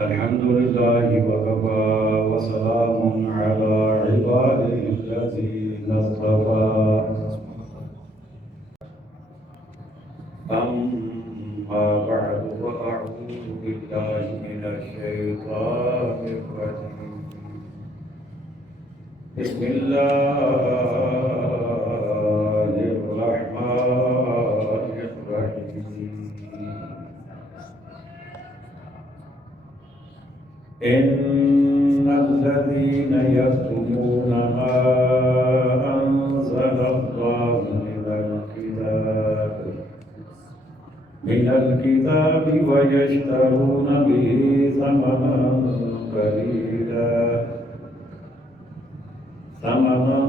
الحمد لله وكفى وسلام على عباده الذين اصطفى أما بعد فأعوذ بالله من الشيطان الرجيم بسم الله الرحمن الرحيم إن الذين يكتمون ما أنزل الله من الكتاب ويشترون به ثمنا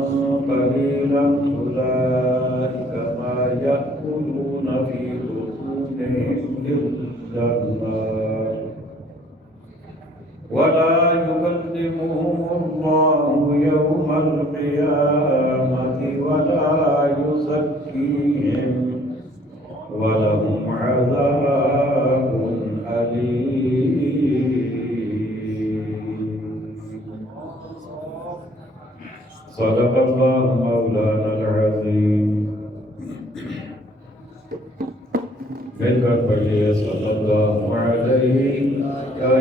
قليلا أولئك ما يأكلون في بطونهم إلا النار ولا يكلمهم الله يوم القيامة ولا يزكيهم ولهم عذاب أليم صدق الله مولانا العظيم ملکر پڑھیے صلی اللہ علیہ یا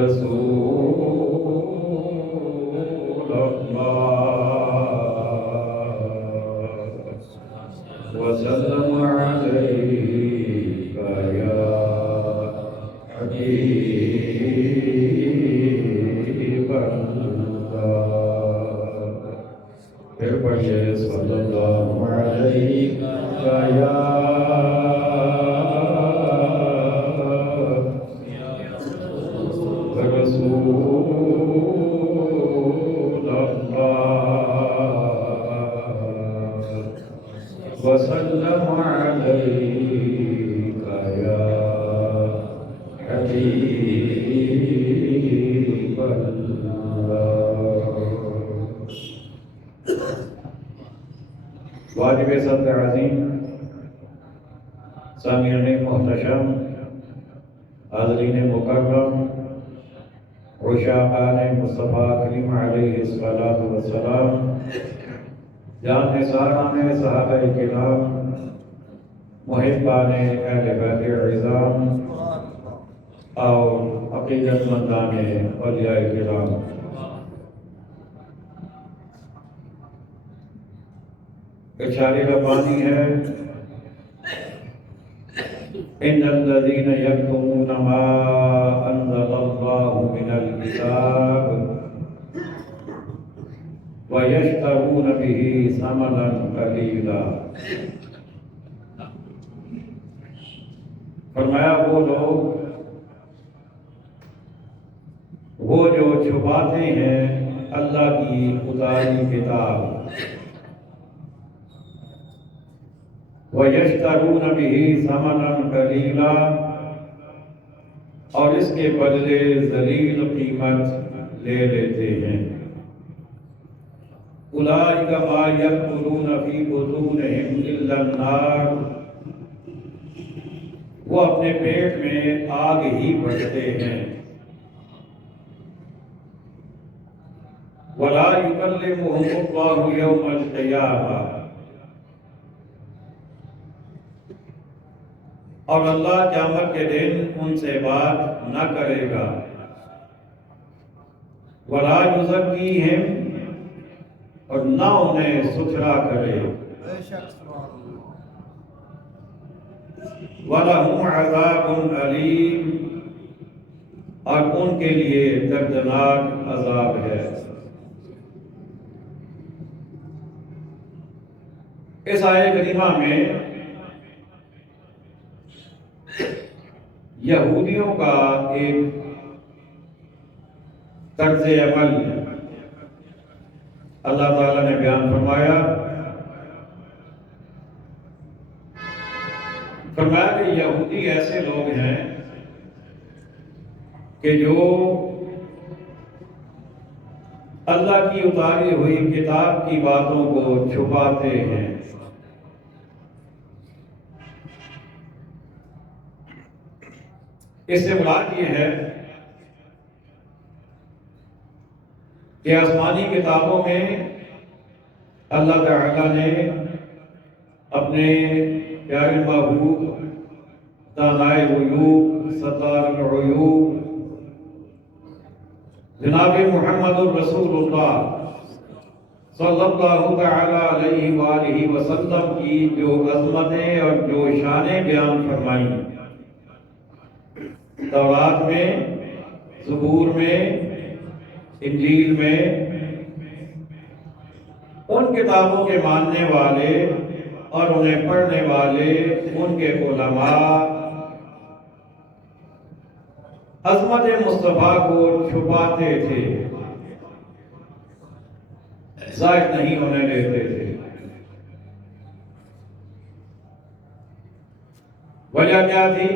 رسول اللہ وسلم علیہ یا حبیب اللہ پھر پڑھیے صلی اللہ علیہ یا رسول اللہ وسلم علیہ یا حبیب اللہ واجب صدر عظیم سامعین محتشم حاضرین مکرم عشاقان مصطفیٰ کریم علیہ السلام جان نثاران صحابہ کرام محبان اہل بیت عظام اور عقیدت مندان اولیاء کرام ارشاد ربانی ہے ان الذين يكتمون ما انزل الله من الكتاب ويشترون به ثمنا قليلا فرمایا وہ لوگ وہ جو چھپاتے ہیں اللہ کی اتاری کتاب وَيَشْتَرُونَ بِهِ ثَمَنًا قَلِيلًا اور اس کے بدلے ذلیل قیمت لے لیتے ہیں أُولَئِكَ مَا يَأْكُلُونَ فِي بُطُونِهِمْ إِلَّا النَّارَ وہ اپنے پیٹ میں آگ ہی بھرتے ہیں وَلَا يُكَلِّمُهُمُ اللَّهُ يَوْمَ الْقِيَامَةِ اور اللہ قیامت کے دن ان سے بات نہ کرے گا وَلَا يُزَكِّيهِمْ اور نہ انہیں ستھرا کرے وَلَهُمْ عَذَابٌ أَلِيمٌ اور ان کے لیے دردناک عذاب ہے اس آیت کریمہ میں یہودیوں کا ایک طرز عمل اللہ تعالیٰ نے بیان فرمایا کہ یہودی ایسے لوگ ہیں کہ جو اللہ کی اتاری ہوئی کتاب کی باتوں کو چھپاتے ہیں اس سے مراد یہ ہے کہ آسمانی کتابوں میں اللہ تعالیٰ نے اپنے پیارے محبوب دانائے غیوب ستار العیوب جناب محمد الرسول اللہ صلی اللہ تعالی علیہ وآلہ وسلم کی جو عظمتیں اور جو شانیں بیان فرمائیں تورات میں، زبور میں، انجیل میں، ان کتابوں کے ماننے والے اور انہیں پڑھنے والے ان کے علماء عظمت مصطفیٰ کو چھپاتے تھے، ظاہر نہیں ہونے دیتے تھے۔ وجہ کیا تھی؟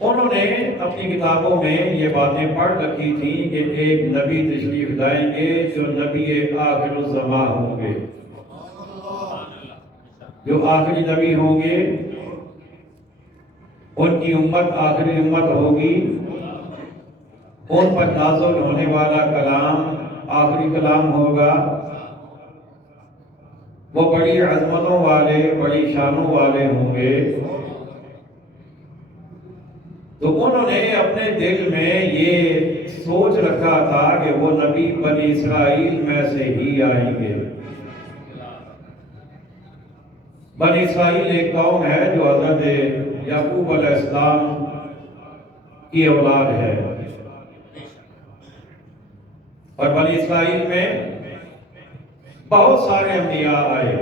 انہوں نے اپنی کتابوں میں یہ باتیں پڑھ رکھی تھی کہ ایک نبی تشریف لائیں گے جو نبی آخر الزمان ہوں گے، جو آخری نبی ہوں گے، ان کی امت آخری امت ہوگی، ان پر نازل ہونے والا کلام آخری کلام ہوگا، وہ بڑی عظمتوں والے، بڑی شانوں والے ہوں گے۔ تو انہوں نے اپنے دل میں یہ سوچ رکھا تھا کہ وہ نبی بنی اسرائیل میں سے ہی آئیں گے۔ بنی اسرائیل ایک قوم ہے جو حضرت یعقوب علیہ السلام کی اولاد ہے، اور بنی اسرائیل میں بہت سارے انبیاء آئے،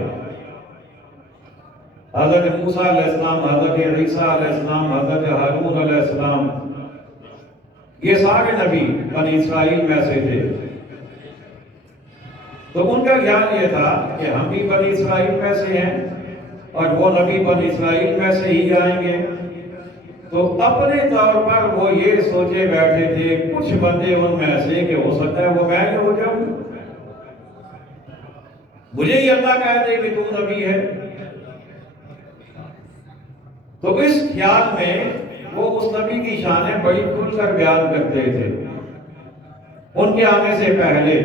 حضرت موسیٰ علیہ السلام، حضرت عیسیٰ علیہ السلام، حضرت ہارون علیہ السلام، یہ سارے نبی بنی اسرائیل میں سے تھے۔ تو ان کا خیال یہ تھا کہ ہم بھی بنی اسرائیل میں سے ہیں اور وہ نبی بنی اسرائیل میں سے ہی آئیں گے۔ تو اپنے طور پر وہ یہ سوچے بیٹھے تھے کچھ بندے ان میں سے کہ ہو سکتا ہے وہ میں ہو جاؤں، مجھے ہی اللہ کہہ دے کہ تم نبی ہے۔ تو اس خیال میں وہ اس نبی کی شانیں بڑی کھل کر بیان کرتے تھے ان کے آنے سے پہلے،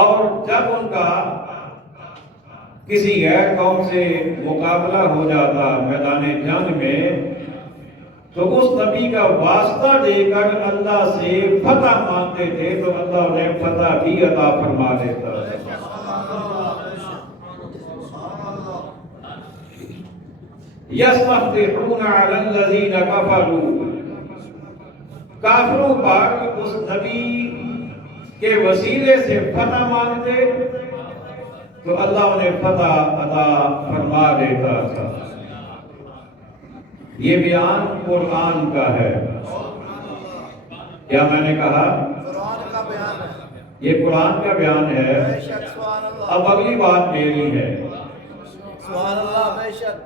اور جب ان کا کسی غیر قوم سے مقابلہ ہو جاتا میدان جنگ میں تو اس نبی کا واسطہ دے کر اللہ سے فتح مانگتے تھے تو اللہ انہیں فتح بھی عطا فرما دیتا۔ یستفتحون علی الذین کفروا، کافروں پر اس نبی کے وسیلے سے فتح مانگتے تو اللہ انہیں فتح عطا فرما دیتا تھا۔ یہ بیان قرآن کا ہے، کیا میں نے کہا؟ قرآن کا بیان ہے، یہ قرآن کا بیان ہے۔ اب اگلی بات میری ہے، سبحان اللہ، بے شک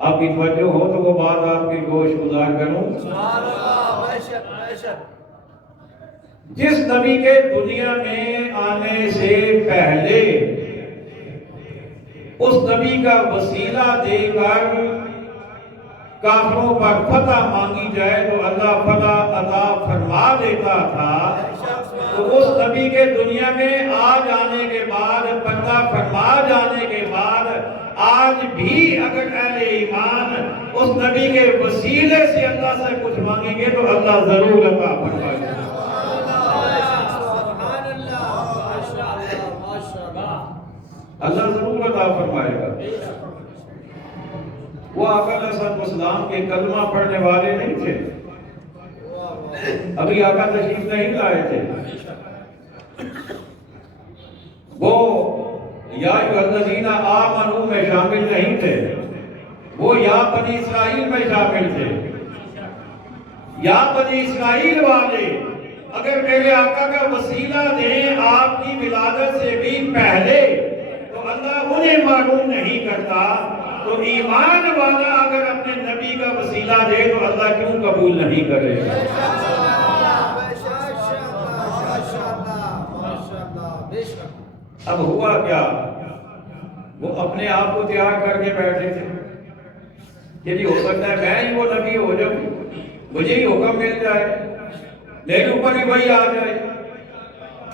آپ کی توجہ ہو تو وہ بات آپ کی گوش گزار کروں۔ سبحان اللہ، بے شک بے شک۔ جس نبی کے دنیا میں آنے سے پہلے اس نبی کا وسیلہ دے کر کافروں پر فتح مانگی جائے تو اللہ فتح عطا فرما دیتا تھا، تو اس نبی کے دنیا میں آ جانے کے بعد، فتح فرما جانے کے بعد آج بھی اگر اہل ایمان اس نبی کے وسیلے سے اللہ سے کچھ مانگیں گے تو اللہ ضرور عطا فرمائے گا۔ اللہ ضرور عطا فرمائے گا۔ وہ آقا علیہ الصلوۃ والسلام کے کلمہ پڑھنے والے نہیں تھے، ابھی آقا تشریف نہیں لائے تھے، وہ یا ایھا الذین آمنوا میں شامل نہیں تھے، وہ یا بنی اسرائیل میں شامل تھے۔ یا بنی اسرائیل والے اگر میرے آقا کا وسیلہ دیں آپ کی ولادت سے بھی پہلے تو اللہ انہیں معلوم نہیں کرتا، تو ایمان والا اگر اپنے نبی کا وسیلہ دے تو اللہ کیوں قبول نہیں کرے گا؟ اب ہوا کیا؟ وہ اپنے آپ کو تیار کر کے بیٹھے تھے، کہ جی ہو سکتا ہے میں ہی وہ نبی ہو جاؤں، مجھے ہی حکم مل جائے، میرے اوپر ہی وہی آ جائے۔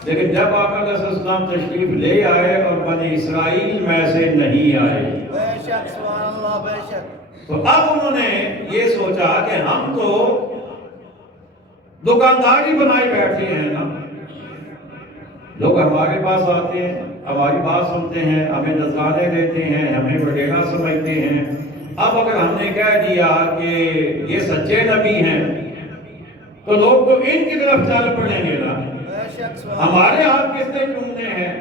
لیکن جب آقا علیہ السلام تشریف لے آئے اور بنی اسرائیل میں سے نہیں آئے، بے شک سبحان اللہ بے شک، تو اب انہوں نے یہ سوچا کہ ہم تو دکانداری بنائے بیٹھے ہیں نا، لوگ ہمارے پاس آتے ہیں، ہماری بات سنتے ہیں، ہمیں نذرانے دیتے ہیں، ہمیں وڈیرا سمجھتے ہیں۔ اب اگر ہم نے کہہ دیا کہ یہ سچے نبی ہیں تو لوگ تو ان کی طرف چل پڑیں گے نا، بے شک سبحان ہمارے ہاتھ کس نے چومنے ہیں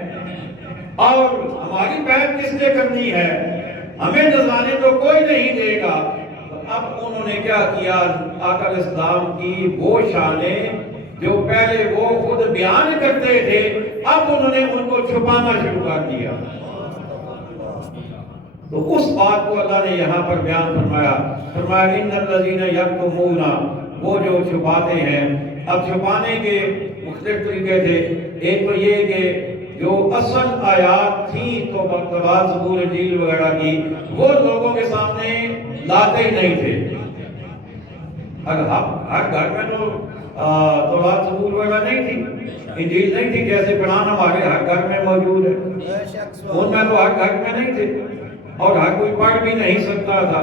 اور ہماری پیر کس نے کرنی ہے، ہمیں نذرانے تو کوئی نہیں دے گا۔ تو اب انہوں نے کیا کیا، آقا علیہ السلام کی وہ شانیں جو پہلے وہ خود بیان کرتے تھے، اب انہوں نے ان کو چھپانا شروع کر دیا۔ تو اس بات کو اللہ نے یہاں پر بیان فرمایا ان الذین یکتمون، وہ جو چھپاتے ہیں۔ اب چھپانے کے مختلف طریقے تھے، ایک تو یہ کہ جو اصل آیات تھیں تو توراۃ زبور انجیل وغیرہ کی، وہ لوگوں کے سامنے لاتے ہی نہیں تھے۔ ہر گھر میں تو توراۃ زبور وغیرہ نہیں تھی، انجیل نہیں تھی، جیسے قرآن ہمارے ہر گھر میں موجود ہے، بے شک سبحان ان میں تو ہر گھر میں نہیں تھے اور ہر کوئی پڑھ بھی نہیں سکتا تھا۔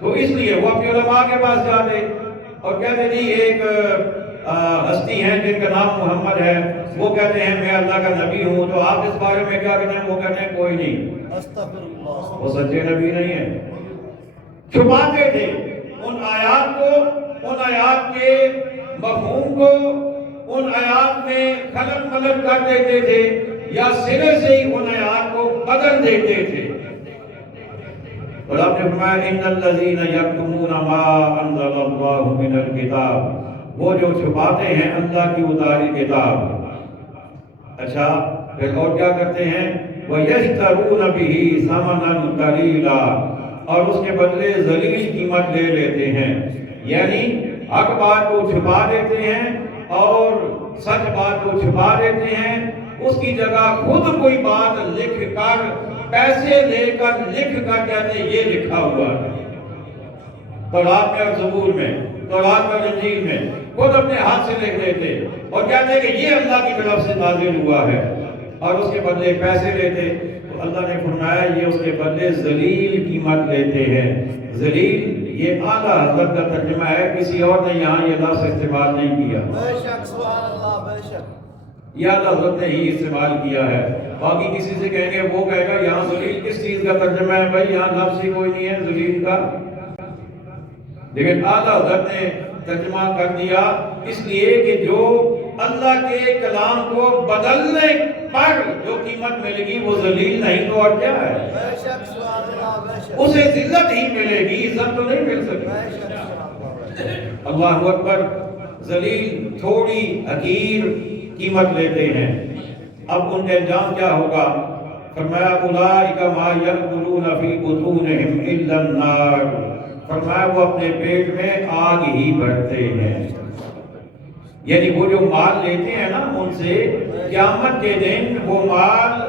تو اس لیے وہ اپنے علماء کے پاس جاتے اور کہتے جی ایک ہستی ہیں جن کا نام محمد ہے، وہ کہتے ہیں میں اللہ کا نبی ہوں، تو آپ اس بارے میں کیا کہتے ہیں؟ وہ کہتے ہیں کوئی نہیں، استغفر اللہ، وہ سچے نبی نہیں ہیں۔ چھپاتے تھے ان آیات کو، ان آیات کے مفہوم کو، ان آیات میں خلل ملل کر دیتے تھے یا سرے سے ہی ان آیات کو بدل دیتے تھے۔ اور آپ نے فرمایا ان الذین یکتمون ما انزل اللہ من الکتاب، وہ جو چھپاتے ہیں اللہ کی اتاری کتاب۔ اچھا پھر اور کیا کرتے ہیں؟ وَيَشْتَرُونَ بِهِ ثَمَنًا قَلِيلًا، اور اس کے بدلے ذلیل قیمت لے لیتے ہیں، یعنی حق بات کو چھپا دیتے ہیں اور سچ بات کو چھپا دیتے ہیں، اس کی جگہ خود کوئی بات لکھ کر پیسے لے کر لکھ کر کہتے ہیں یہ لکھا ہوا ہے۔ توراۃ میں اور زبور میں، توراۃ اور انجیل میں خود اپنے ہاتھ سے لکھ دیتے اور کہتے ہیں کہ یہ اللہ کی طرف سے نازل ہوا ہے، اور اس کے بدلے پیسے لیتے۔ تو اللہ نے فرمایا یہ اس کے بدلے ذلیل قیمت لیتے ہیں۔ ذلیل یہ اعلیٰ حضرت کا ترجمہ ہے، کسی اور نے یہاں یہ لفظ استعمال نہیں کیا، بے شک سبحان اللہ بے شک، یہ اعلیٰ حضرت نے ہی استعمال کیا ہے۔ باقی کسی سے کہیں گے وہ کہے گا یہاں ذلیل کس چیز کا ترجمہ ہے؟ بھائی یہاں لفظ ہی کوئی نہیں ہے ذلیل کا، لیکن اعلیٰ حضرت نے ترجمہ کر دیا اس لیے کہ جو اللہ کے کلام کو بدلنے پر جو قیمت ملے گی وہ ذلیل نہیں تو اور کیا ہے؟ بے شک سبحان اللہ بے شک، اسے ذلت ہی ملے گی، عزت تو نہیں مل سکتی۔ بے شک سبحان اللہ، اللہ اکبر، ذلیل تھوڑی حقیر قیمت لیتے ہیں۔ اب ان کا انجام کیا ہوگا؟ فرمایا اولئک ما یأکلون فی بطونہم الا النار، فرمایا وہ اپنے پیٹ میں آگ ہی بھرتے ہیں۔ یعنی وہ جو مال لیتے ہیں نا ان سے، قیامت کے دن وہ مال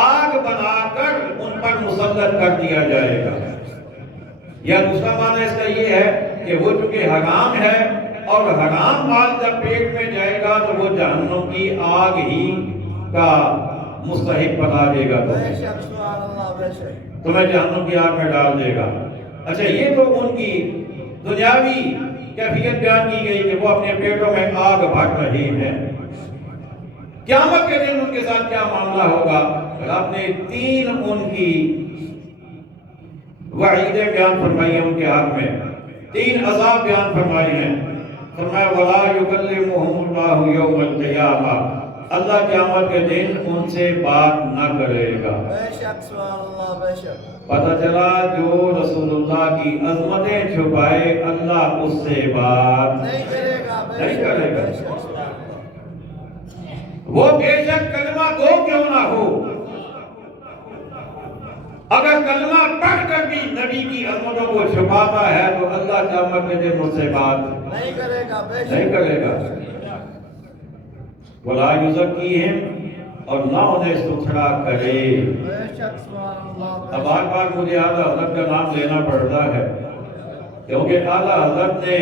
آگ بنا کر ان پر مسلط کر دیا جائے گا۔ یا دوسرا معنی اس کا یہ ہے کہ وہ چونکہ حرام ہے اور حرام مال جب پیٹ میں جائے گا تو وہ جہنم کی آگ ہی کا مستحق بنا دے گا، بے شک سبحان اللہ بے شک، تمہیں جہنم کی آگ میں ڈال دے گا۔ اچھا یہ تو ان کی دنیاوی کیفیت بیان کی گئی کہ وہ اپنے پیٹوں میں آگ بھر رہے ہیں۔ قیامت کے دن ان کے ساتھ کیا معاملہ ہوگا؟ آپ نے تین ان کی وعیدیں بیان فرمائی ہیں ان کے حق میں، تین عذاب بیان فرمائی ہیں۔ فرمایا وَلَا يُكَلِّمُهُمُ اللَّهُ يَوْمَ الْقِيَامَةِ، اللہ قیامت کے دن ان سے بات نہ کرے گا۔ بے شک سبحان اللہ بے شک، پتہ چلا جو رسول اللہ کی عظمتیں چھپائے اللہ اس سے بات نہیں کرے گا، بے نہیں شک کرے گا۔ بے شک سبحان اللہ، وہ بے شک کلمہ گو کیوں نہ ہو، اگر کلمہ پڑھ کر بھی نبی کی عظمتوں کو چھپاتا ہے تو اللہ قیامت کے دن اس سے بات نہیں کرے گا، بے شک نہیں کرے گا۔ وَلَا يُزَكِّيهِمْ، اور نہ انہیں ستھرا کرے۔ بے شک سبحان اللہ اب بار بار مجھے اعلیٰ حضرت کا نام لینا پڑتا ہے کیونکہ اعلیٰ حضرت نے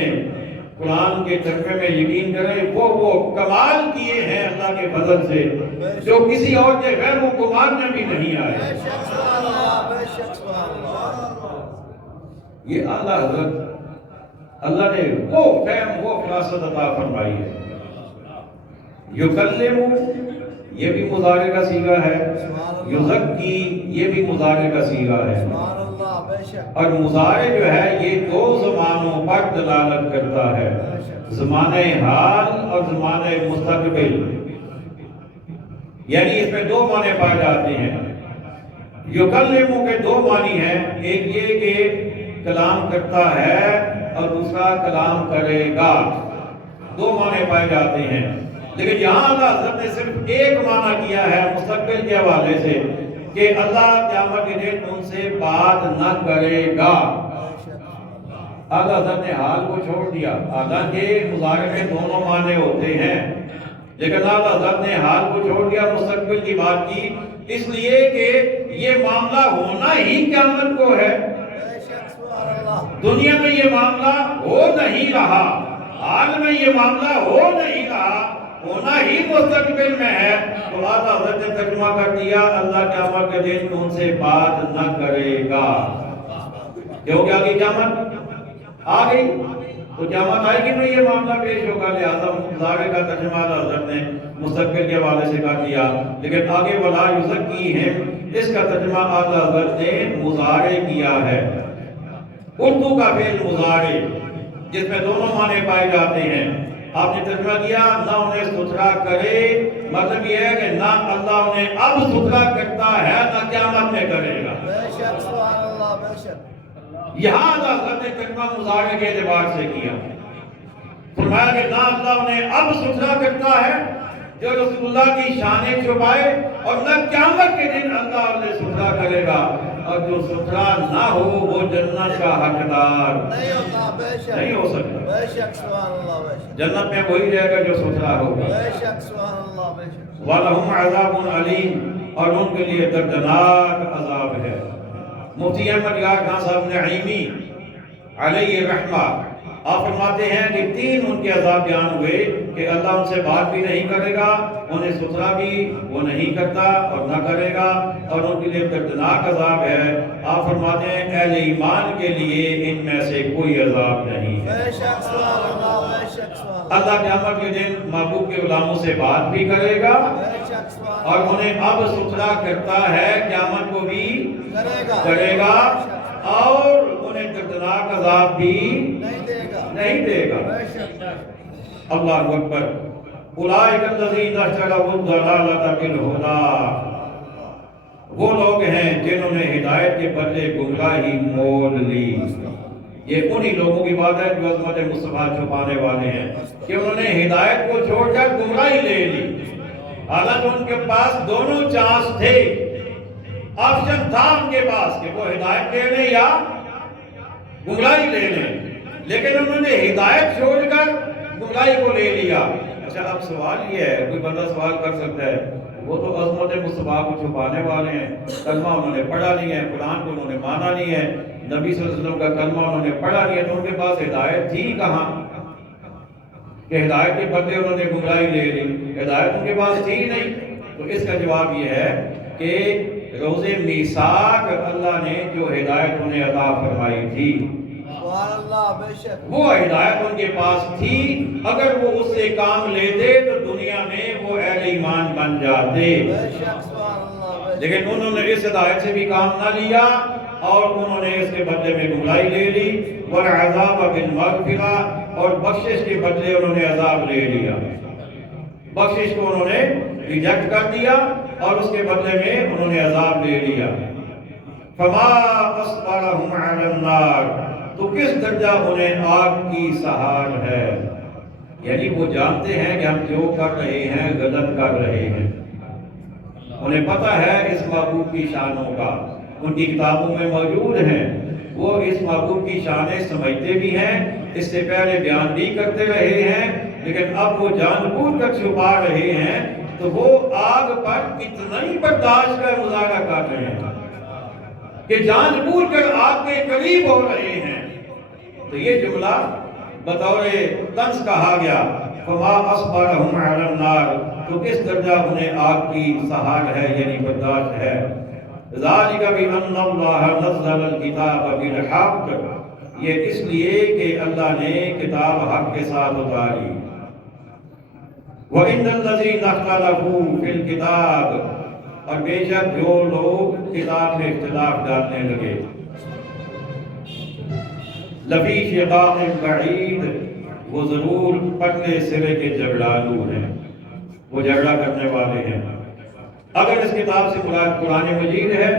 قرآن کے ترجمے میں یقین کریں وہ کمال کیے ہیں اللہ کے فضل سے جو کسی اور کے غیر و گمان میں بھی نہیں بے آئے۔ شک سبحان اللہ بے شک سبحان اللہ یہ اعلیٰ حضرت اللہ نے وہ فہم وہ فراست عطا فرمائی ہے۔ یکلمو یہ بھی مضارع کا صیغہ ہے، یزکی یہ بھی مضارع کا صیغہ ہے، سبحان اللہ بے شک اور مضارع جو ہے یہ دو زمانوں پر دلالت کرتا ہے، زمانہ حال اور زمانہ مستقبل، یعنی اس میں دو معنی پائے جاتے ہیں۔ یکلمو کے دو معنی ہیں، ایک یہ کہ کلام کرتا ہے اور دوسرا کلام کرے گا، دو معنی پائے جاتے ہیں، لیکن یہاں اللہ حضرت نے صرف ایک معنی کیا ہے مستقبل کے حوالے سے کہ اللہ قیامت کے دن ان سے بات نہ کرے گا۔ اللہ حضرت نے حال کو چھوڑ دیا، حالانکہ مضارع میں دونوں معنی ہوتے ہیں، لیکن اللہ حضرت نے حال کو چھوڑ دیا، مستقبل کی بات کی، اس لیے کہ یہ معاملہ ہونا ہی قیامت کو ہے۔ بے شک سبحان اللہ دنیا میں یہ معاملہ ہو نہیں رہا، حال میں یہ معاملہ ہو نہیں رہا، ہونا ہی مستقبل میں ہے، تو آدھا حضرت نے ترجمہ کر دیا اللہ قیامت کے دن ان سے بات نہ کرے گا۔ کیونکہ آگئی قیامت آ گئی تو قیامت آئے گی نہیں، یہ معاملہ پیش ہوگا، لہذا مضارع کا ترجمہ آدھا حضرت نے مستقبل کے حوالے سے کر دیا، لیکن آگے ولا یزکیہم اس کا ترجمہ آدھا حضرت نے مضارع کیا ہے۔ اردو کا فعل مضارع جس میں دونوں معنی پائے جاتے ہیں، آپ نے ترجمہ کیا نہ انہیں ستھرا کرے، مطلب یہ ہے کہ نہ اللہ انہیں اب ستھرا کرتا ہے نہ قیامت میں کرے گا۔ بے شک سبحان اللہ بے شک یہاں حضرت نے ترجمہ مضارع کے اعتبار سے کیا، فرمایا کہ نہ اللہ انہیں اب ستھرا کرتا ہے جو رسول اللہ کی شانیں چھپائے، اور نہ قیامت کے دن اللہ انہیں ستھرا کرے گا، اور جو ستھرا نہ ہو وہ جنت کا حقدار نہیں ہوتا بے شک نہیں ہو سکتا۔ بے شک سبحان اللہ بے شک جنت میں وہی رہے گا جو ستھرا ہوگا۔ بے شک سبحان اللہ بے شک وَلَهُمْ عَذَابٌ عَلِيمٌ اور ان کے لیے دردناک عذاب ہے۔ مفتی احمد یار خان صاحب نعیمی علیہ رحمہ آپ فرماتے ہیں کہ تین ان کے عذاب بیان ہوئے کہ اللہ ان سے بات بھی نہیں کرے گا، انہیں ستھرا بھی وہ نہیں کرتا اور نہ کرے گا، اور ان کے لیے دردناک عذاب ہے۔ آپ فرماتے ہیں اہل ایمان کے لیے ان میں سے کوئی عذاب نہیں ہے۔ بے شک سبحان اللہ بے شک سبحان اللہ اللہ قیامت کے دن محبوب کے غلاموں سے بات بھی کرے گا بے شک سبحان اور اللہ انہیں اب ستھرا کرتا ہے، قیامت کو بھی کرے گا اور انہیں دردناک عذاب بھی نہیں دے گا نہیں دے گا۔ بے شک اللہ اکبر۔ اولئک الذین اشتروا الضلالۃ بالہدی وہ لوگ ہیں جنہوں نے ہدایت کے بدلے گمراہی مول لی۔ یہ انہی لوگوں کی بات ہے جو عظمت مصطفیٰ چھپانے والے ہیں کہ انہوں نے ہدایت کو چھوڑ کر گمراہی لے لی، حالانکہ ان کے پاس دونوں چانس تھے، آپشن تھا ان کے پاس کہ وہ ہدایت لے لیں یا گمراہی لے لیں، لیکن انہوں نے ہدایت چھوڑ کر گمراہی کو لے لیا۔ اچھا اب سوال یہ ہے، کوئی بندہ سوال کر سکتا ہے وہ تو عظمت مصطفیٰ کو چھپانے والے ہیں، کلمہ انہوں نے پڑھا نہیں ہے، قرآن کو انہوں نے مانا نہیں ہے، نبی صلی اللہ علیہ وسلم کا کلمہ انہوں نے پڑھا نہیں ہے، تو ان کے پاس ہدایت تھی کہاں کہ ہدایت کے بدلے انہوں نے گمراہی لے لی؟ ہدایت ان کے پاس تھی نہیں۔ تو اس کا جواب یہ ہے کہ روز میثاق اللہ نے جو ہدایت انہیں عطا فرمائی تھی سبحان اللہ بے شک وہ ہدایت ان کے پاس تھی، اگر وہ اس سے کام لیتے تو دنیا میں وہ اہل ایمان بن جاتے، بے شک سبحان اللہ بے شک لیکن انہوں نے اس ہدایت سے بھی کام نہ لیا اور انہوں نے اس کے بدلے میں گمراہی لے لی۔ والعذاب بالمغفرہ اور بخشش کے بدلے انہوں نے عذاب لے لیا، بخشش کو انہوں نے ریجیکٹ کر دیا اور اس کے بدلے میں انہوں نے عذاب لے لیا۔ فما اصبرهم علی النار تو کس درجہ انہیں آگ کی سہار ہے، یعنی وہ جانتے ہیں کہ ہم جو کر رہے ہیں غلط کر رہے ہیں، انہیں پتہ ہے اس محبوب کی شانوں کا، ان کی کتابوں میں موجود ہیں، وہ اس محبوب کی شانیں سمجھتے بھی ہیں، اس سے پہلے بیان بھی کرتے رہے ہیں، لیکن اب وہ جان بوجھ کر چھپا رہے ہیں تو وہ آگ پر کتنا ہی برداشت کا مظاہرہ کر رہے ہیں کہ جان بوجھ کر آگ کے قریب ہو رہے ہیں. تو یہ جملہ بطور طنز کہا گیا فما اصبرهم علی النار، تو کس درجہ انہیں آگ کی سہار ہے یعنی برداشت ہے. ذالک بان اللہ نزل الکتاب بالحق، یہ اس لیے کہ اللہ نے کتاب حق کے ساتھ اتاری. وَإِنَّ الَّذِينَ اخْتَلَفُوا فِي الْكِتَابِ، اور بے شک جو لوگ کتاب میں اختلاف ڈالنے لگے، لفی شقاق بعید، وہ ضرور پتلے سرے کے جھگڑالو ہیں، وہ جھگڑا کرنے والے ہیں. اگر اس کتاب سے مراد قرآن مجید ہے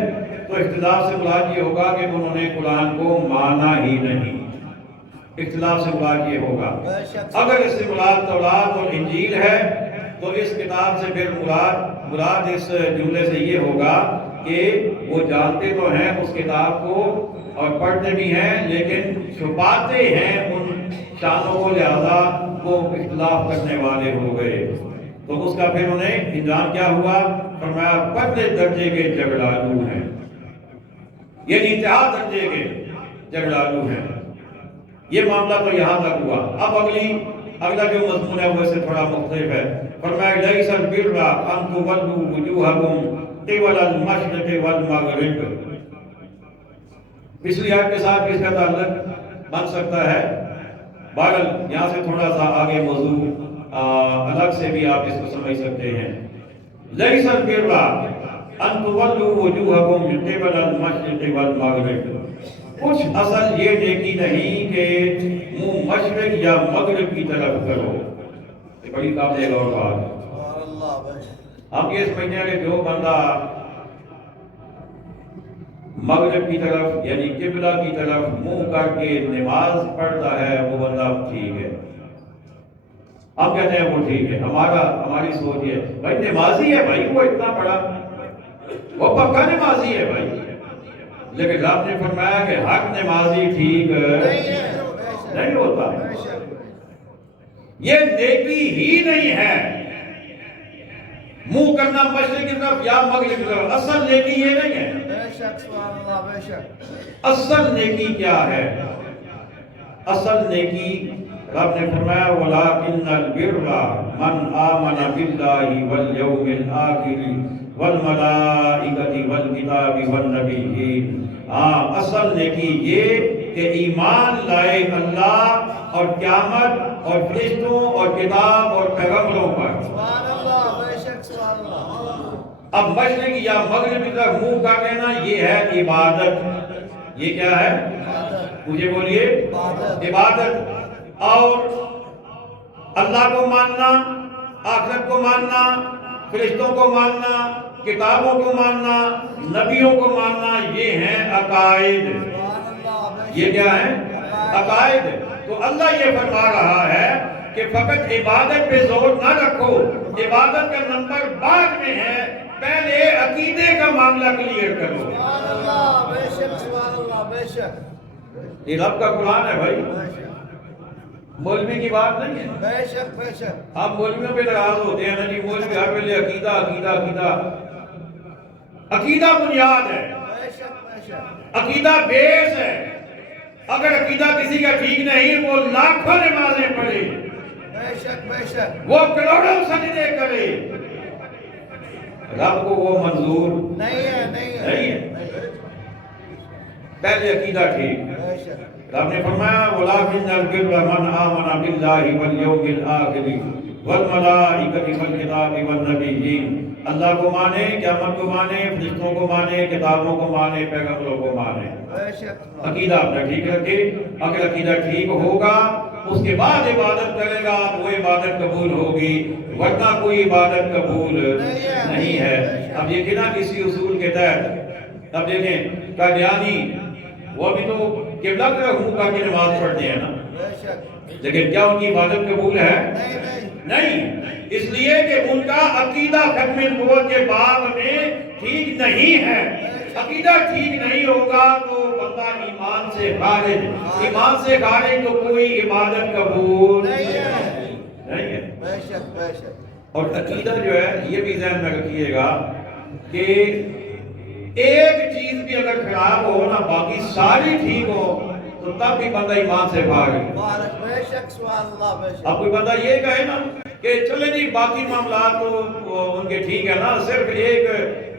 تو اختلاف سے مراد یہ ہوگا کہ انہوں نے قرآن کو مانا ہی نہیں، اختلاف سے مراد یہ ہوگا. اگر اس سے مراد تورات اور انجیل ہے تو اس کتاب سے پھر مراد اس جملے سے یہ ہوگا کہ وہ جانتے تو ہیں اس کتاب کو اور پڑھتے بھی ہیں لیکن چھپاتے ہیں ان شانوں کو، لہذا وہ اختلاف کرنے والے ہو گئے. تو اس کا پھر انہیں انجام کیا ہوا؟ فرمایا پہلے درجے کے جھگڑالو ہیں، یہ انتہا درجے کے جھگڑالو ہیں. یہ معاملہ تو یہاں تک ہوا. اب اگلا جو مضمون ہے وہ اس سے تھوڑا مختلف ہے. فرمایا لیس البر ان تولوا وجوہکم قبل المشرق والمغرب. پچھلی آیت کے ساتھ بھی اس کا تعلق بن سکتا ہے. بہرحال یہاں سے تھوڑا سا آگے موضوع الگ سے بھی آپ اس کو سمجھ سکتے ہیں. لیس البر ان تولوا وجوہکم قبل المشرق والمغرب، کچھ اصل یہ نیکی نہیں کہ منہ مشرق یا مغرب کی طرف کرو. یہ بڑی قابل غور بات ہے. ہم یہ سمجھتے ہیں کہ جو بندہ مغرب کی طرف یعنی قبلہ کی طرف منہ کر کے نماز پڑھتا ہے وہ بندہ ٹھیک ہے. ہم کہتے ہیں وہ ٹھیک ہے. ہماری سوچ یہ ہے بھائی نمازی ہے، بھائی وہ اتنا بڑا، وہ پکا نمازی ہے بھائی. لیکن رب نے فرمایا کہ حق نمازی ٹھیک نہیں ہوتا. یہ نیکی ہی نہیں ہے منہ کرنا مشرق کی طرف یا مغرب کی طرف. اصل نیکی یہ نہیں ہے. اصل نیکی کیا ہے؟ اصل نیکی رب نے فرمایا وَلَٰكِنَّ الْبِرَّ مَنْ آمَنَ بِاللَّهِ وَالْيَوْمِ الْآخِرِ وَالْمَلَائِكَةِ وَالْكِتَابِ وَالنَّبِيِّينَ. اصل نیکی یہ کہ ایمان لائے اللہ اور قیامت اور فرشتوں اور کتاب اور پیغمبروں پر. اب مشرق یا مغرب کی طرف منہ کر لینا یہ ہے عبادت. یہ کیا ہے؟ مجھے بولیے. عبادت. اور اللہ کو ماننا، آخرت کو ماننا، فرشتوں کو ماننا، کتابوں کو ماننا، نبیوں کو ماننا، یہ ہیں عقائد. یہ کیا ہے؟ عقائد. تو اللہ یہ فرما رہا ہے کہ فقط عبادت پہ زور نہ رکھو، عبادت کا نمبر بعد میں ہے، پہلے عقیدے کا معاملہ کلیئر کرو. یہ رب کا قرآن ہے بھائی، مولوی کی بات نہیں ہے. بے شک بے شک. آپ مولویوں پہ ناراض ہوتے ہیں نا جی، مولوی ہر ویلے عقیدہ عقیدہ عقیدہ. عقیدہ بنیاد ہے، عقیدہ بیس ہے. اگر عقیدہ کسی کا ٹھیک نہیں وہ لاکھوں نمازیں پڑھے، بے شک بے شک، وہ کروڑوں سجدے کرے، رب کو وہ منظور نہیں ہے. پہلے عقیدہ ٹھیک. رب نے فرمایا وَلَٰكِنَّ الْبِرَّ مَنْ آمَنَ بِاللَّهِ وَالْيَوْمِ الْآخِرِ وَالْمَلَائِكَةِ وَالْكِتَابِ وَالنَّبِيِّينَ. اللہ کو مانے، قیامت کو مانے، فرشتوں کو مانے، کتابوں کو مانے، پیغمبروں کو مانے. عقیدہ اپنا ٹھیک رکھے. اگر عقیدہ ٹھیک ہوگا اس کے بعد عبادت کرے گا تو وہ عبادت قبول ہوگی، ورنہ کوئی عبادت قبول نہیں ہے. اب دیکھیں نا کسی اصول کے تحت، اب دیکھیں قادیانی وہ بھی تو قبلہ کی طرف منہ کر کے نماز پڑھتے ہیں نا، لیکن کیا ان کی عبادت قبول ہے؟ نہیں. اس لیے کہ ان کا عقیدہ ختم نبوت کے بعد میں ٹھیک نہیں ہے. عقیدہ ٹھیک نہیں ہوگا تو بندہ ایمان سے خارج، ایمان سے خارج تو کوئی عبادت قبول نہیں ہے. اور عقیدہ جو ہے یہ بھی ذہن میں رکھیے گا کہ ایک چیز بھی اگر خراب ہو نا باقی ساری ٹھیک ہو تو تب بھی بندہ ایمان سے باہر ہے۔ بے شک سبحان اللہ بے شک۔ اب کوئی بندہ یہ کہے نا کہ چلے جی باقی معاملات تو ان کے ٹھیک ہے نا، صرف ایک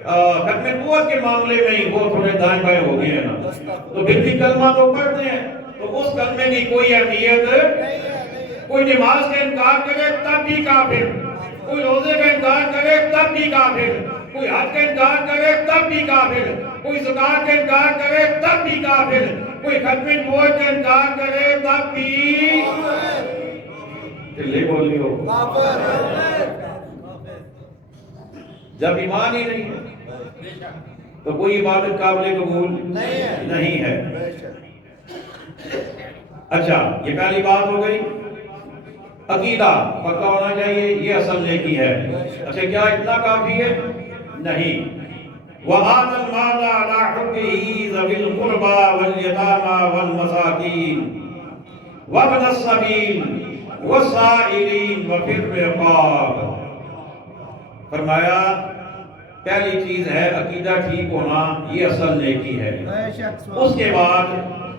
ختم نبوت کے معاملے میں ہی وہ تھوڑے دائیں بائیں ہو گئے ہیں نا، تو پھر بھی کلمہ تو پڑھتے ہیں، تو اس کلمے کی کوئی اہمیت، کوئی نماز کا انکار کرے تب بھی کافر، کوئی روزے کا انکار کرے تب بھی کافر، کوئی حج کا انکار کرے تب بھی کافر، کوئی زکات کا انکار کرے تب بھی کافر، کوئی ختم نبوت کا انکار کرے تب بھی چلے بولی ہو۔ جب ایمان ہی نہیں ہے تو کوئی عبادت قابل قبول نہیں ہے۔ اچھا یہ پہلی بات ہو گئی، عقیدہ پکا ہونا چاہیے، یہ اصل نیکی ہے۔ اچھا کیا اتنا کافی ہے؟ نہیں۔ وَآتَ الْمَالَ عَلَىٰ حُبِّهِ ذَوِي الْقُرْبَىٰ وَالْيَتَامَىٰ وَالْمَسَاكِينِ وَابْنَ السَّبِيلِ وَالسَّائِلِينَ وَفِي الرِّقَابِ۔ فرمایا پہلی چیز ہے عقیدہ ٹھیک ہونا، یہ اصل نیکی ہے۔ اس کے بعد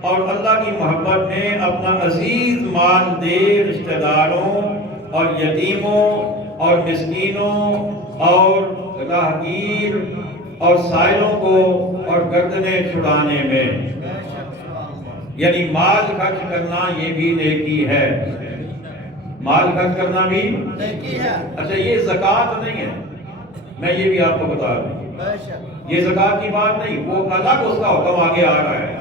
اور اللہ کی محبت میں اپنا عزیز مال دے رشتہ داروں اور یتیموں اور مسکینوں اور راہگیر اور سائلوں کو اور گردنیں چھڑانے میں، یعنی مال خرچ کرنا یہ بھی نیکی ہے۔ مال خرچ کرنا بھی نیکی ہے۔ اچھا یہ زکوٰۃ نہیں ہے، میں یہ بھی آپ کو بتا دوں، یہ زکوٰۃ کی بات نہیں، وہ الگ اس کا حکم آگے آ رہا ہے۔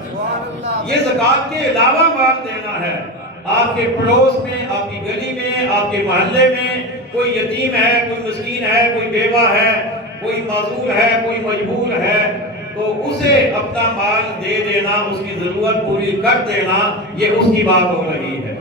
یہ زکوٰۃ کے علاوہ مال دینا ہے۔ آپ کے پڑوس میں، آپ کی گلی میں، آپ کے محلے میں کوئی یتیم ہے، کوئی مسکین ہے، کوئی بیوہ ہے، کوئی معذور ہے، کوئی مجبور ہے، تو اسے اپنا مال دے دینا، اس کی ضرورت پوری کر دینا، یہ اس کی بات ہو رہی ہے۔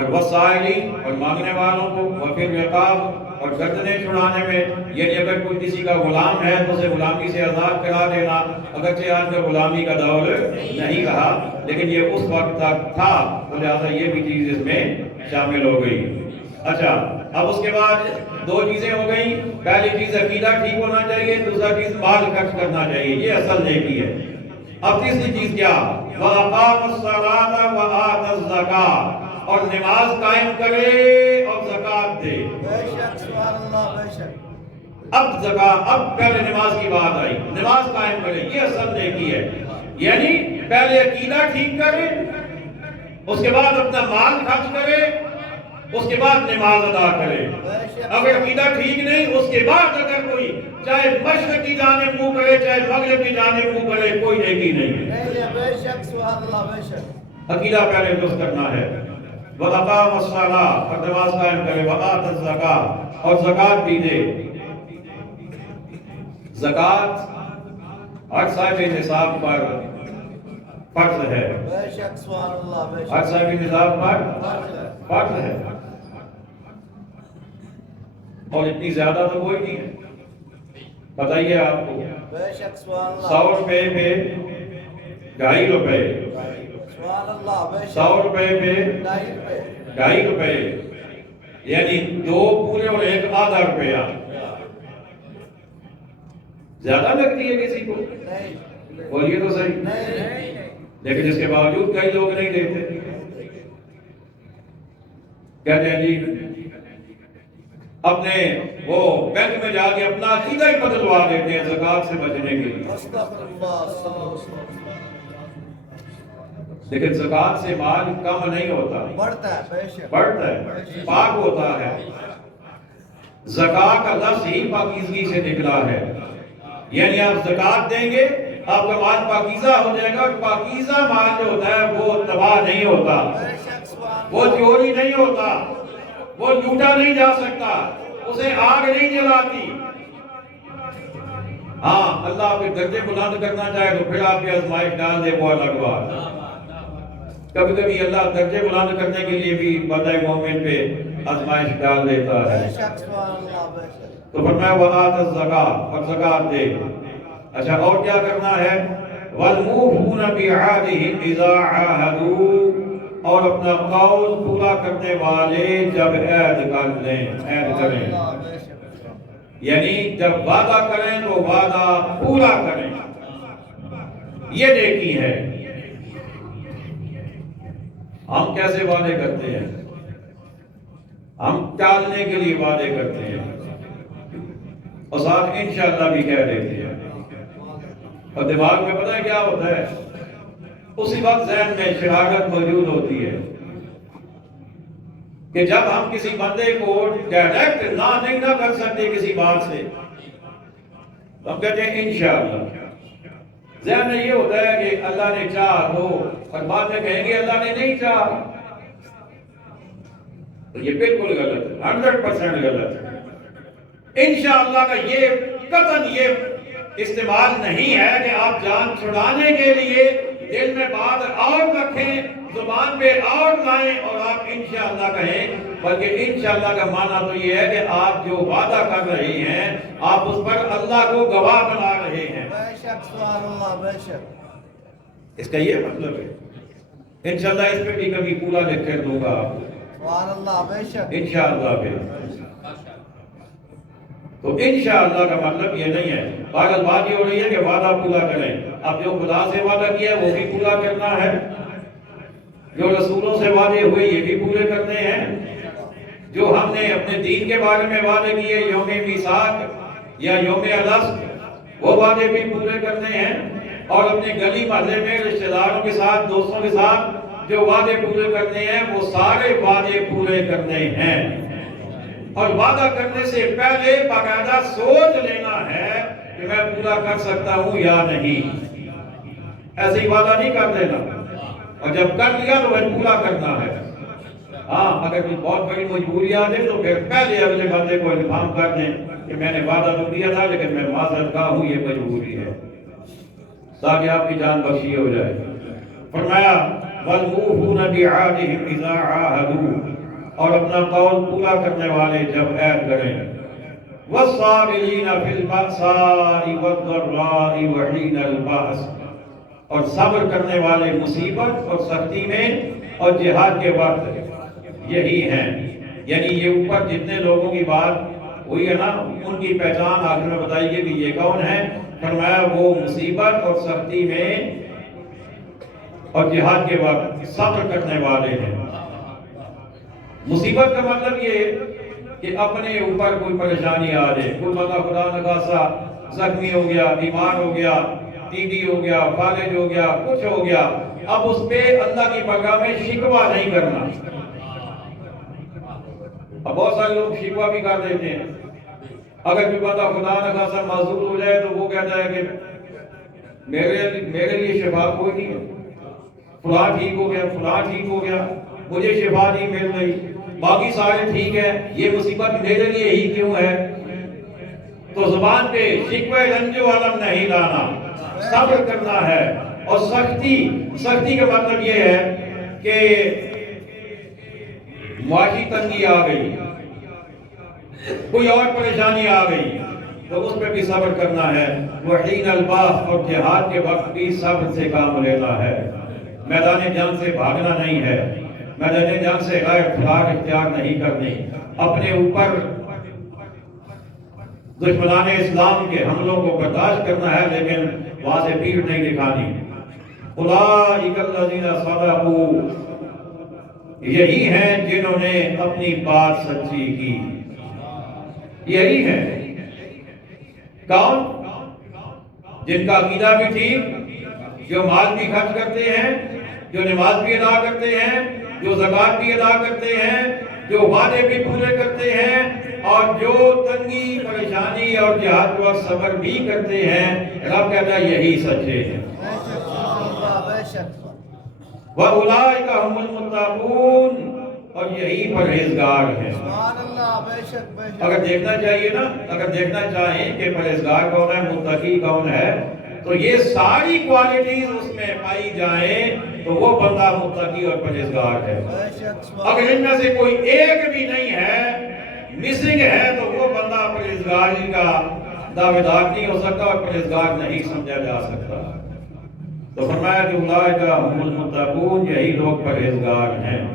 الوسائلی اور مانگنے والوں کو، وفی الرقاب اور گردنیں چھڑانے میں، یعنی اگر کوئی کسی کا غلام ہے تو اسے غلامی سے آزاد کرا دینا، اگرچہ آج کا غلامی کا دور نہیں رہا لیکن یہ اس وقت تک تھا، تو لہٰذا یہ بھی چیز اس میں شامل ہو گئی۔ اچھا اب اس کے بعد دو چیزیں ہو گئیں، پہلی چیز عقیدہ ٹھیک ہونا چاہیے، دوسرا چیز مال خرچ کرنا چاہیے، یہ اصل نیکی ہے۔ اب تیسری چیز کیا؟ وَأَقَامَ الصَّلَاةَ وَآتَى الزَّكَاةَ، اور نماز قائم کرے اور زکات دے۔ بے شک سبحان اللہ بے شک۔ اب زکات، اب پہلے نماز کی بات آئی، نماز قائم کرے، یہ اصل نیکی ہے، یعنی پہلے عقیدہ ٹھیک کرے، اس کے بعد اپنا مال خرچ کرے، اس کے بعد نماز ادا کرے۔ اگر عقیدہ ٹھیک نہیں، اس کے بعد اگر کوئی چاہے مشرق کی جانب منہ کرے چاہے مغرب کی جانب منہ کرے، کوئی نیکی نہیں ہے۔ بے شک سبحان اللہ بے شک۔ عقیدہ پہلے درست کرنا ہے۔ وَأَقَامَ الصَّلَاةَ، اور نماز قائم کرے، وَآتَى الزَّكَاةَ، اور زکات بھی دے۔ زکات ہر صاحب نصاب پر فرض ہے، بے شک سبحان اللہ بے شک۔ ہر صاحب نصاب پر فرض ہے، اور اتنی زیادہ تو کوئی نہیں ہے، بتائیے آپ کو۔ بے شک سبحان اللہ۔ 100 روپے پہ 2.5 روپے، سبحان اللہ بے شک۔ 100 روپے پہ 2.5 روپے، 2.5 روپے، یعنی 2 پورے اور 1 آدھا روپیہ، زیادہ لگتی ہے کسی کو؟ نہیں بولیے تو صحیح۔ نہیں، لیکن اس کے باوجود کئی لوگ نہیں دیتے، کہتے ہیں جی اپنے وہ بینک میں جا کے اپنا عقیدہ ہی بدلوا دیتے ہیں زکات سے بچنے کے لیے۔ استغفر اللہ استغفر اللہ۔ لیکن زکات سے مال کم نہیں ہوتا، بڑھتا ہے بے شک، بڑھتا ہے، پاک ہوتا ہے۔ زکات کا لفظ ہی پاکیزگی سے نکلا ہے، یعنی آپ زکات دیں گے آپ کا مال پاکیزہ ہو جائے گا، اور پاکیزہ مال جو ہوتا ہے وہ تباہ نہیں ہوتا، بے شک سبحان وہ اللہ۔ چوری نہیں ہوتا، وہ لوٹا نہیں جا سکتا، اسے آگ نہیں جلاتی۔ ہاں اللہ آپ کے درجے بلند کرنا چاہے تو پھر آپ کی آزمائش ڈال دے، وہ الگ بات۔ کبھی کبھی اللہ درجے بلند کرنے کے لیے بھی بندہ مومن پہ آزمائش ڈال دیتا ہے۔ بے شک سبحان اللہ بے شک۔ تو فرمایا وَآتَى الزَّكَاةَ، اور زکات دے۔ اچھا اور کیا کرنا ہے؟ وَالْمُوفُونَ بِعَهْدِهِمْ إِذَا عَاهَدُوا، اور اپنا قول پورا کرنے والے جب عہد کر لیں، عہد کریں، اللہ بے شک یعنی جب وعدہ کریں تو وعدہ پورا کریں، یہ نیکی ہے۔ ہم کیسے وعدے کرتے ہیں؟ ہم ٹالنے کے لیے وعدے کرتے ہیں اور ساتھ انشاءاللہ بھی کہہ دیتے ہیں، اور دماغ میں پتہ ہے کیا ہوتا ہے؟ اسی وقت ذہن میں شرارت موجود ہوتی ہے کہ جب ہم کسی بندے کو ڈائریکٹ نہ کر سکتے کسی بات سے، تو ہم کہتے ہیں انشاءاللہ۔ ذہن میں یہ ہوتا ہے کہ اللہ نے چاہا تو، اور بعد میں کہیں گے اللہ نے نہیں چاہا، تو یہ بالکل غلط ہے، 100% غلط ہے۔ انشاءاللہ کا یہ قطعاً یہ استعمال نہیں ہے کہ آپ جان چھڑانے کے لیے دل میں بات اور رکھیں، زبان پہ اور لائیں اور آپ انشاءاللہ کہیں، بلکہ انشاءاللہ کا معنی تو یہ ہے کہ آپ جو وعدہ کر رہے ہیں آپ اس پر اللہ کو گواہ بنا رہے ہیں۔ بے شک سبحان اللہ بے شک اس کا یہ مطلب ہے انشاءاللہ اس پہ بھی کبھی پورا لکھ کر دوں گا آپ کو، سبحان اللہ بے شک انشاءاللہ پہ۔ تو انشاءاللہ کا مطلب یہ نہیں ہے۔ بہرحال بات یہ ہو رہی ہے کہ وعدہ پورا کریں۔ اب جو خدا سے وعدہ کیا ہے وہ بھی پورا کرنا ہے، جو رسولوں سے وعدے ہوئے یہ بھی پورے کرنے ہیں، جو ہم نے اپنے دین کے بارے میں وعدے کیے یوم میثاق یا یوم العصر وہ وعدے بھی پورے کرنے ہیں، اور اپنے گلی محلے میں رشتہ داروں کے ساتھ دوستوں کے ساتھ جو وعدے پورے کرنے ہیں وہ سارے وعدے پورے کرنے ہیں۔ اور وعدہ کرنے سے پہلے باقاعدہ سوچ لینا ہے کہ میں پورا کر سکتا ہوں یا نہیں، ایسے ہی وعدہ نہیں کر دینا، اور جب کر لیا تو وہ پورا کرنا ہے۔ ہاں اگر کوئی بہت بڑی مجبوری آ جائے تو پھر پہلے اگلے بندے کو انفارم کر دیں کہ میں نے وعدہ تو کیا تھا لیکن میں معذرت خواہ ہوں، یہ مجبوری ہے، تاکہ آپ کی جان بخشی ہو جائے۔ فرمایا وَالْمُوفُونَ بِعَهْدِهِمْ إِذَا عَاهَدُوا، اور اپنا قول پورا کرنے والے جب عہد کریں، وَالصَّابِرِينَ فِي الْبَأْسَاءِ وَالضَّرَّاءِ وَحِينَ الْبَأْسِ، اور صبر کرنے والے مصیبت اور سختی میں اور جہاد کے وقت، یہی ہیں۔ یعنی یہ اوپر جتنے لوگوں کی بات ہوئی ہے نا ان کی پہچان آخر میں بتائیے کہ یہ کون ہے؟ فرمایا وہ مصیبت اور سختی میں اور جہاد کے وقت صبر کرنے والے ہیں۔ مصیبت کا مطلب یہ کہ اپنے اوپر کوئی پریشانی آ جائے، کوئی بندہ خدا نخواستہ زخمی ہو گیا، بیمار ہو گیا، ٹی بی ہو گیا، فالج ہو گیا، کچھ ہو گیا، اب اس پہ اللہ کی بارگاہ میں شکوہ نہیں کرنا۔ اب بہت سارے لوگ شکوہ بھی کر دیتے ہیں، اگر کوئی بندہ خدا نخواستہ معذور ہو جائے تو وہ کہتا ہے کہ میرے لیے شفا کوئی نہیں ہے، فلاں ٹھیک ہو گیا، فلاں ٹھیک ہو گیا، مجھے شفا نہیں مل رہی، باقی سارے ٹھیک ہے، یہ مصیبت میرے لیے ہی کیوں ہے؟ تو زبان پہ شکوہ رنج و علم نہیں لانا، صبر کرنا ہے۔ اور سختی کا مطلب یہ ہے کہ معاشی تنگی آ گئی، کوئی اور پریشانی آ گئی تو اس پہ بھی صبر کرنا ہے۔ وحین الباس، اور جہاد کے وقت بھی صبر سے کام لینا ہے، میدان جنگ سے بھاگنا نہیں ہے، میدان جنگ سے غیر فرار اختیار نہیں کرنی، اپنے اوپر دشمنان اسلام کے حملوں کو برداشت کرنا ہے لیکن وہاں سے پیٹھ نہیں دکھانی۔ اولئک الذین صدقوا، یہی ہیں جنہوں نے اپنی بات سچی کی، یہی ہیں۔ کون؟ جن کا عقیدہ بھی ٹھیک، جو مال بھی خرچ کرتے ہیں، جو نماز بھی ادا کرتے ہیں، جو زکوٰۃ بھی ادا کرتے ہیں، جو وعدے بھی پورے کرتے ہیں، اور جو تنگی پریشانی اور جہاد کے وقت صبر بھی کرتے ہیں، رب کہتا ہے یہی سچے ہیں۔ وَأُولَٰئِكَ هُمُ الْمُتَّقُونَ، اور یہی پرہیزگار ہیں۔ اگر دیکھنا چاہیے نا، اگر دیکھنا چاہیں کہ پرہیزگار کون ہے، متقی کون ہے، تو یہ ساری کوالٹیز اس میں پائی جائیں تو وہ بندہ متقی اور پرہیزگار ہے۔ اگر ان میں سے کوئی ایک بھی نہیں ہے، مسنگ ہے، تو وہ بندہ پرہیزگاری کا دعویدار نہیں ہو سکتا اور پرہیزگار نہیں سمجھا جا سکتا۔ تو فرمایا کہ اولئک هم المتقون، یہی لوگ پرہیزگار ہیں۔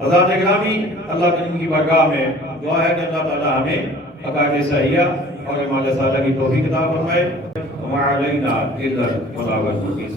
حضرات اکرامی، اللہ تعالیٰ کی بارگاہ میں دعا ہے کہ اللہ تعالیٰ ہمیں عقائد صحیحہ اور اعمال صالحہ کی توفیق عطا فرمائے۔ وما علینا الا البلاغ المبین۔